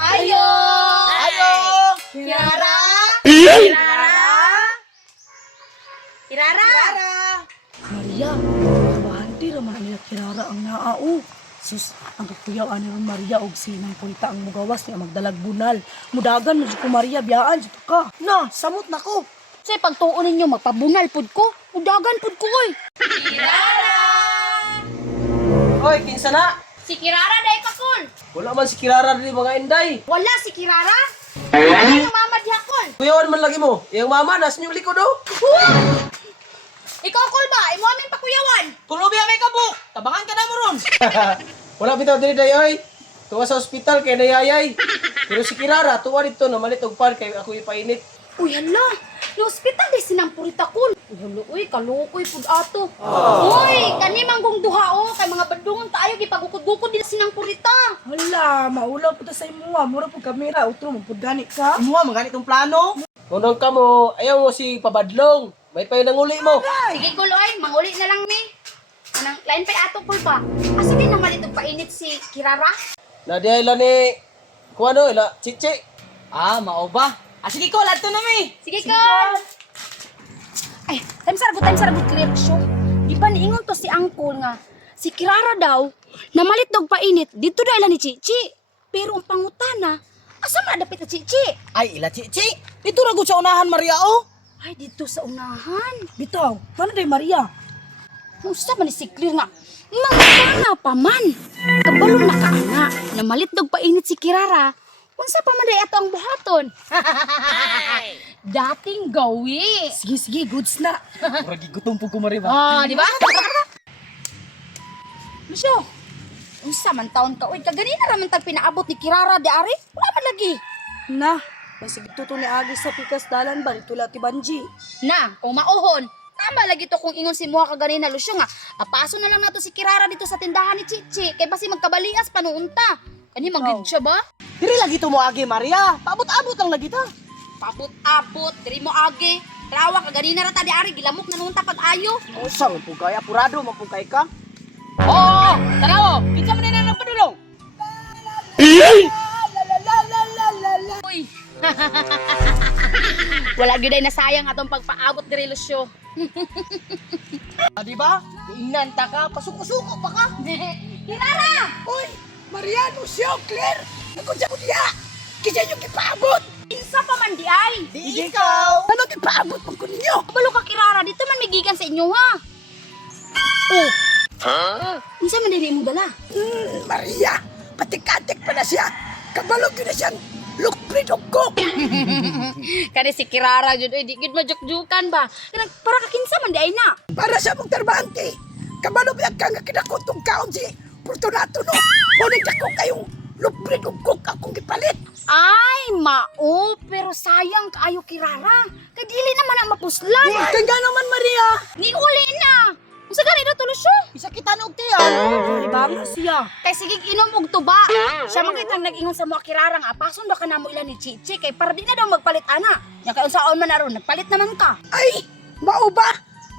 Ayo! Ayo! Kirara! Kirara! Kirara! Maria, kabahante raman nila Kirara ang naao. Sus, ang kakuyaw ani ron Maria og sinang kulita ang mugawas niya magdalag bunal. Mudagan mo ko Maria biyaan jud ka. Na, samot na ko. Say pagtuon ninyo magpabunal pud ko. Udagan pud ko oy. Hoy, kinsa na? Si Kirara day kakul. Wala man si Kirara dili mga inday. Wala si Kirara. Wala yung mama di hakol. Kuyawan man lagi mo. Iyang mama nas inyong likod oh. Ikaw kul ba? Imo amin pakuyawan. Tulobi may kabuk. Tabangan ka na mo ron. Wala bitaw diri day oy. Tuwa sa ospital kay nayayay. Pero si Kirara tuwa dito na malit og par kay ako ipainit. Uy hala. No hospital di sinang purita kun. Uy hala uy kalukoy pud ato. Uy kani manggong duha o kay mga badungon tayo gipagukod-gukod din sinang purita. Hala, maulaw po ta sa imuha. Mura po kamera. Utro mo po gani ka. Imuha man ganitong plano. Unang ka mo, ayaw mo si Pabadlong. May pa yung nanguli mo. Sige kul oy, manguli na lang mi. Anang lain pa ato kul ba? Asa din naman itong painit si Kirara? Nadiay lang ni kung ano, ila, chichi. Ah, mao ba? Ah, sige ko, lato na mi. Sige kul. Ay, time saragot reaction. Di ba niingon to si Angkol nga si Kirara daw namalit dog painit dito daw ila ni Chichi. Pero ang pangutana, asa man dapit na Chichi? Ay, ila chichi. Dito ra gud sa unahan, Maria, oh. Ay dito sa unahan. Bitaw, paano day Maria? Musta man ni si Clear nga? Mangutana pa man. Kabalo na ka na. Namalit dog painit si Kirara. Unsa pa man day ato ang buhaton? Dating gawi. Sige, goods na. Murag gigutom po ko, Maria. Ah, di ba? Misyo, unsa man taon ka? Uy, kaganina raman tag pinaabot ni Kirara di ari. Wala man lagi. Na, masig tuto ni Agi sa pikas dalan ba dito ti Banji. Na, kung mauhon, tama lagi to kung ingon si Muha kaganina Lusyo nga. Apaso na lang nato si Kirara dito sa tindahan ni Chichi. Kay basi magkabalias panuunta. Kani magid siya ba? Diri lagi to mo agi, Maria. Paabot-abot lang lagi ta. Paput-apot, diri mo age. Trawa kaganina ra ta di ari gilamok na nunta pag ayo. O, sang po kaya, apurado, magpugkay ka. Oo, tanaw, kinsa man na nagpadulong? Uy. Wala gyud ay nasayang atong pagpaabot diri Lusyo. Ah, di ba? Ingnan ta ka, pasuko-suko pa ka. Kirara! Uy, Mariano siya, Claire. Ako sa diya. Kisa nyo kipaabot. Insa pa man di ay. Di ikaw. Ano kipaabot mo ko ninyo? Kabalo ka Kirara, dito man migigan sa inyo ha. Oh. Insa man dili mo dala? Maria, patik-atik pa na siya. Kabalog yun na siyang lukpridog ko. Kani si Kirara jud di gid majuk-jukan ba. Para ka kinsa man di ay na. Para sa mong tarbante. Kabalog yan ka nga kinakutong kaon si Fortunato no. Ngunit ako kayong lukpridog ko akong gipalit. Ay, mao, pero sayang kaayo Kirara. Kay dili naman ang mapuslan. Kaya naman, Maria. Ni uli na. Unsa gani daw tulusyo? Isa kita nog tiya. Ibang siya. Kay sige inom og tuba. Siya man kitang nag-ingon sa mga Kirara nga pason daw kanamo ila ni Chichi kay para di na daw magpalit ana. Nya kay unsaon man aron nagpalit naman ka. Ay, mao ba?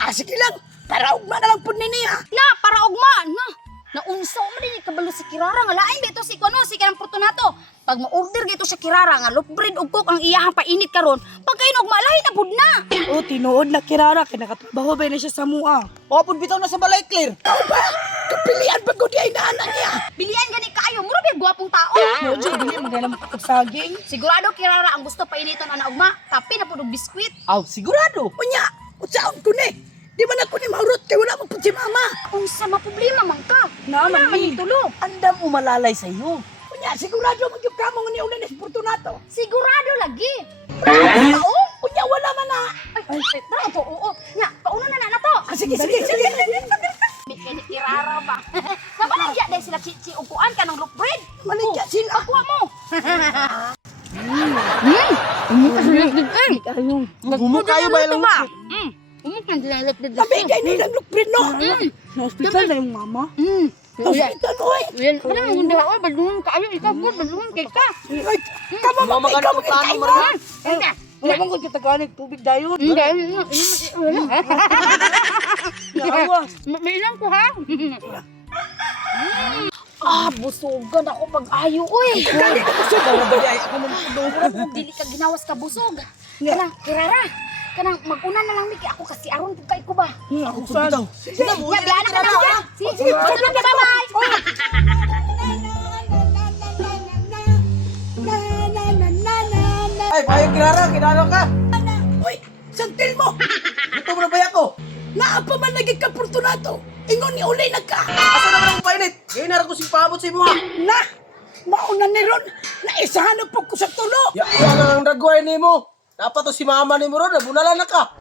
Sige lang. Para ugma na lang po niya. Na para ugma na. Naunsaw man din kabalo si Kirara nga lain dito si kuno si kanang Fortunato. Pag ma-order gito si Kirara nga lupbread ug cook ang iyahang painit karon, pagkain ugma lain na pud na. O, tinuod na Kirara. Kinakatrabaho ba na siya sa mua? O, pud bitaw na sa balay, Claire. Ikaw ba? Kapilian ba ko di ay naanan niya? Bilian gani kaayo, mura ba gwapong tao. No, Diyo, hindi mo na makakag saging. Sigurado Kirara ang gusto painiton ana ugma, kape na pud og biskwit. Aw, sigurado. Unya, utsaon ko ni. Di man ako ni maurot kay wala mo po si mama. Unsa ma problema man ka? Naman ni. tulog. Andam umalalay sa iyo. Unya, sigurado magyug ka mo ni ulan ni Fortunato. Sigurado lagi. Oo, unya wala man na. Ay, tara po, oo. Nya, pauno na na to. Sige. Mikay ni Kirara ba? Nabalagya dahil sila Chichi upuan ka ng lupbread. Maligya sila. Ako mo. Gumo kayo ba yung Nabigay nilang lukbrin, no? Sa hospital na yung mama. Sa hospital, oy. Ano ang hindi ako? Badungan ka. Ayaw, ikaw po. Badungan kay ka. Ay, kamo Mama ka ikaw na magkakay plano, mo. Maria. Wala mong kung kitaganig tubig dayon. Hindi. Naawas. May ilang ko ha? Busugan ako pag-ayo, uy. Dili ka ginawas ka busog. Kanang, Kirara. Kanang, mag-una na lang, Miki. Ako kasi aron po kay ko ba? Ako saan? Sige na, Ya, biyanan ka na siya. Sige, bye-bye. Ay, payo Kirara, kinano ka? Uy, santil mo! Gusto mo na ba ako? Naa pa man naging kaportunato. Ingon ni ulay nagka. Asa naman ang painit? Ngayon na ko si paabot sa imo ha. Na! Mauna ni Ron. Naisahan na po ko sa tulo. Ya, ang ragway ni mo. Dapat to si mama ni mo ron, nabunalan na ka.